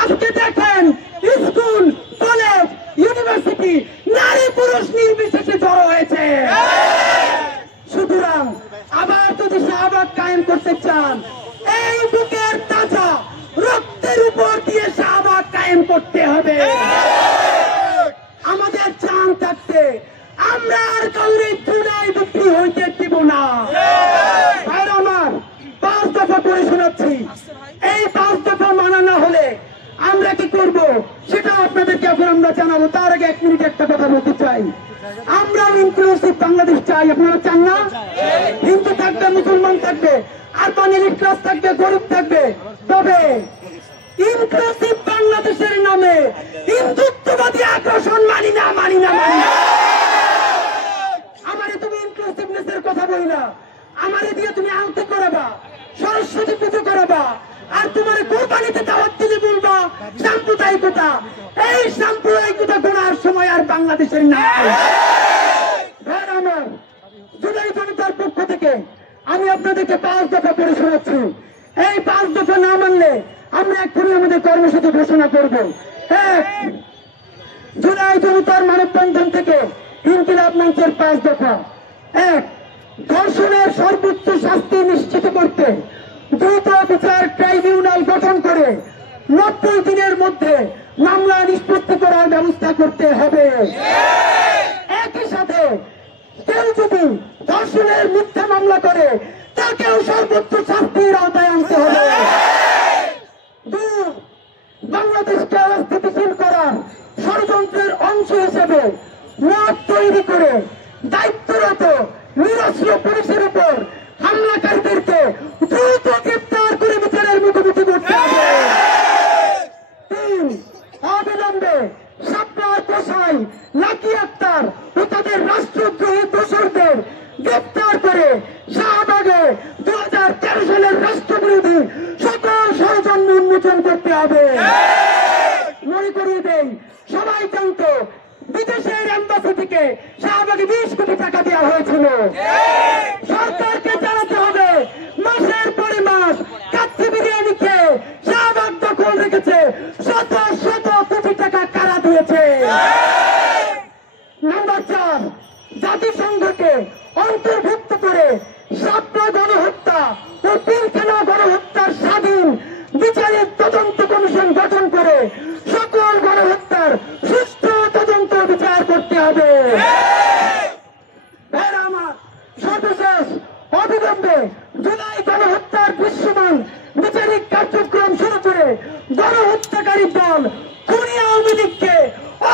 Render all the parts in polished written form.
আজকে দেখেন school, college, university নারী পুরুষ নির্বিশেষে জড়ো হয়েছে। সুতরাং আবার যদি শাহবাগ কায়েম করতে চান, এই বুকের তাজা রক্তের উপর দিয়ে শাহবাগ কায়েম করতে হবে। আমাদের চান থাকতে আমরা আর কাউরে চুনায় বিক্রি হইতে দিব না। আর আমার 5 দফা করে শোনাচ্ছি, এই 5 দফা মানা না হলে আমরা কি করব সেটা আপনাদেরকে এখন আমরা জানাবো। তার আগে 1 মিনিট একটা কথা বলতে চাই। আমরা ইনক্লুসিভ বাংলাদেশ চাই, আপনারা চান না? হিন্দু থাকবে, মুসলমান থাকবে, আরবান এলিট ক্লাস থাকবে, গরিব থাকবে, তবে ইনক্লুসিভ বাংলাদেশের নামে হিন্দুত্ববাদী আকর্ষণ মানি না, মানি না, মানি না। আমারে তুমি ইনক্লুসিভনেসের কথা বলি না, আমারে দিয়ে তুমি আলতি করাবা, সরস্বতী পুজো করাবা, আর তোমার কোরবানিতে দাওয়াত দিলে বলবা সাম্প্রদায়িকতা। এই সাম্প্রদায়িকতা গোনার সময় আর বাংলাদেশের নাই। আমার জুলাই জনতার পক্ষ থেকে আমি আপনাদেরকে 5 দফা করে শোনাচ্ছি। এই 5 দফা না মানলে আমরা এক্ষুনি আমাদের কর্মসূচি ঘোষণা করব। 1, জুলাই জনতার মানববন্ধন থেকে ইনকিলাব মঞ্চের 5 দফা। 1, ধর্ষণের সর্বোচ্চ শাস্তি নিশ্চিত করতে দ্রুত বিচার ট্রাইব্যুনাল গঠন করে 90 দিনের মধ্যে মামলা নিষ্পত্তি করার ব্যবস্থা করতে হবে। একই সাথে কেউ যদি ধর্ষণের মিথ্যা মামলা করে তাকেও সর্বোচ্চ শাস্তির আওতায় আনতে হবে। 2, বাংলাদেশকে অস্থিতিশীল করার ষড়যন্ত্রের অংশ হিসেবে মত তৈরি করে দায়িত্বরত নিরস্ত্র পুলিশের উপর হামলাকারীদেরকে দ্রুত গ্রেপ্তার করে বিচারের মুখোমুখি করতে হবে। 3, অবিলম্বে শাপলার গোসাই, লাকি আক্তার ও তাদের রাষ্ট্রদ্রোহী দোসরদের গ্রেপ্তার করে শাহবাগে 2013 সালের রাষ্ট্রবিরোধী সকল ষড়যন্ত্র উন্মোচন করতে হবে। মনে করিয়ে দেই, সবাই জানত বিদেশের এম্বাসি থেকে শাহবাগে 20 কোটি টাকা দেওয়া হয়েছিল। সরকারকে জানাতে হবে মাসের পরে মাস কাচ্চি বিরিয়ানি খেয়ে শাহবাগ দখল রেখেছে, শত শত কোটি টাকা কারা দিয়েছে। নাম্বার 4, জাতিসংঘকে অন্তর্ভুক্ত করে শাপলা গণহত্যা ও পিলখানা গণহত্যার স্বাধীন বিচারিক তদন্ত কমিশন গঠন করে সকল গণহত্যার সুষ্ঠু তদন্ত বিচার করতে হবে। আমার সর্বশেষ, অবিলম্বে জুলাই গণহত্যার দৃশ্যমান বিচারিক কার্যক্রম শুরু করে গণহত্যাকারী দল খুনি আওয়ামী লীগকে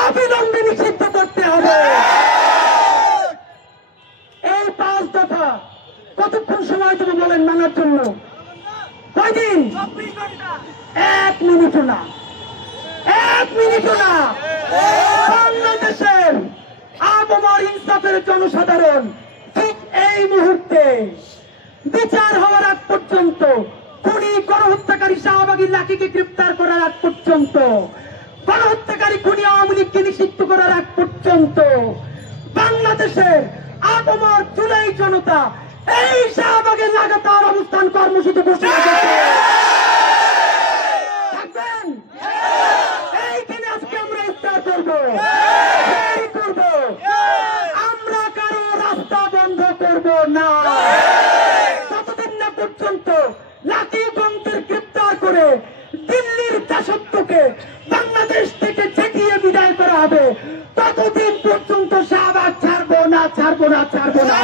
অবিলম্বে নিষিদ্ধ করতে হবে। এই 5 দফা কতক্ষণ সময় তুমি বলেন মানার জন্য? কয়দিন? 1 মিনিটও না, 1 মিনিটও না। বাংলাদেশের আবমর ইনসাফের জনসাধারণ ঠিক এই মুহূর্তে বিচার হওয়ার আগ পর্যন্ত, খুনি গণহত্যাকারী শাহবাগী লাকিকে গ্রেপ্তার করার আগ পর্যন্ত, গণহত্যাকারী খুনি আওয়ামী লীগকে নিষিদ্ধ করার আগ পর্যন্ত বাংলাদেশের আবমর জুলাই জনতা এই শাহবাগে লাগাতার অবস্থান কর্মসূচি ঘোষণা করছে। থাকবেন? এইখানে আজকে আমরা ইফতার করবো, আমরা কারো রাস্তা বন্ধ করব না ততদিন না পর্যন্ত লাকিগঞ্জের গ্রেপ্তার করে দিল্লির দাসত্বকে বাংলাদেশ থেকে ছেঁকিয়ে বিদায় করা হবে। ততদিন পর্যন্ত শাহবাগ ছাড়বো না, ছাড়বো না, ছাড়বো না।